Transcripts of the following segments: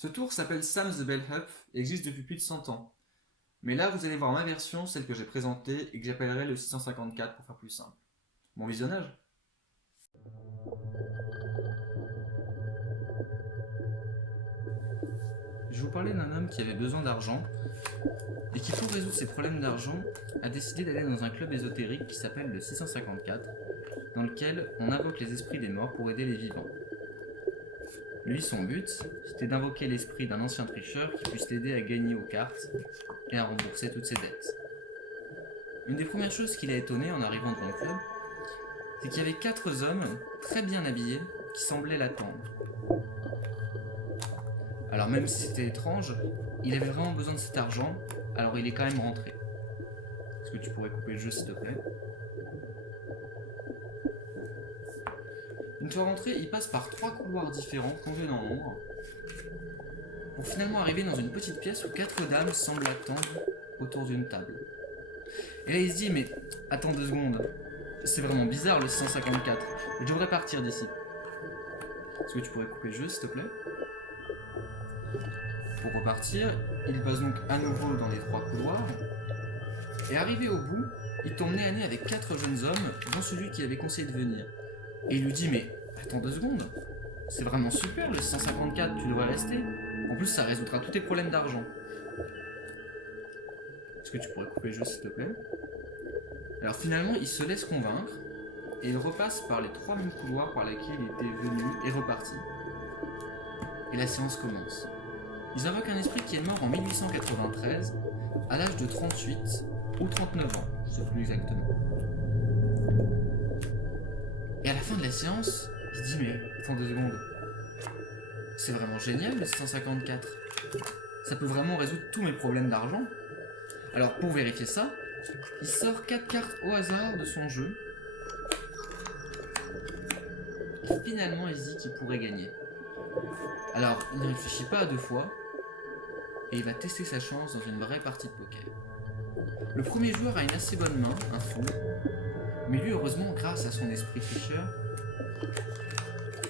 Ce tour s'appelle Sam's the Bell Up et existe depuis plus de 100 ans. Mais là, vous allez voir ma version, celle que j'ai présentée et que j'appellerai le 654 pour faire plus simple. Bon visionnage. Je vais vous parler d'un homme qui avait besoin d'argent et qui, pour résoudre ses problèmes d'argent, a décidé d'aller dans un club ésotérique qui s'appelle le 654, dans lequel on invoque les esprits des morts pour aider les vivants. Lui, son but, c'était d'invoquer l'esprit d'un ancien tricheur qui puisse l'aider à gagner aux cartes et à rembourser toutes ses dettes. Une des premières choses qui l'a étonné en arrivant dans le club, c'est qu'il y avait 4 hommes très bien habillés qui semblaient l'attendre. Alors même si c'était étrange, il avait vraiment besoin de cet argent, alors il est quand même rentré. Est-ce que tu pourrais couper le jeu s'il te plaît? Une fois rentré, il passe par 3 couloirs différents plongés dans l'ombre, pour finalement arriver dans une petite pièce où 4 dames semblent attendre autour d'une table. Et là il se dit, mais attends 2 secondes, c'est vraiment bizarre le 654, je devrais partir d'ici. Est-ce que tu pourrais couper le jeu s'il te plaît? Pour repartir, il passe donc à nouveau dans les 3 couloirs, et arrivé au bout, il tombe nez à nez avec 4 jeunes hommes, dont celui qui avait conseillé de venir. Et il lui dit, mais attends 2 secondes, c'est vraiment super le 154, tu devrais rester. En plus, ça résoudra tous tes problèmes d'argent. Est-ce que tu pourrais couper le jeu s'il te plaît? Alors finalement, il se laisse convaincre, et il repasse par les 3 mêmes couloirs par lesquels il était venu et reparti. Et la séance commence. Ils invoquent un esprit qui est mort en 1893, à l'âge de 38 ou 39 ans, je ne sais plus exactement. Et à la fin de la séance, il dit, mais attends 2 secondes, c'est vraiment génial le 154. Ça peut vraiment résoudre tous mes problèmes d'argent. Alors pour vérifier ça, il sort 4 cartes au hasard de son jeu. Et finalement il se dit qu'il pourrait gagner. Alors il ne réfléchit pas à 2 fois, et il va tester sa chance dans une vraie partie de poker. Le premier joueur a une assez bonne main, un fou, mais lui heureusement grâce à son esprit tricheur,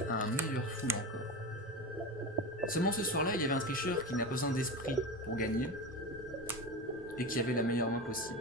a un meilleur fou encore. Seulement ce soir-là, il y avait un tricheur qui n'a pas besoin d'esprit pour gagner, et qui avait la meilleure main possible.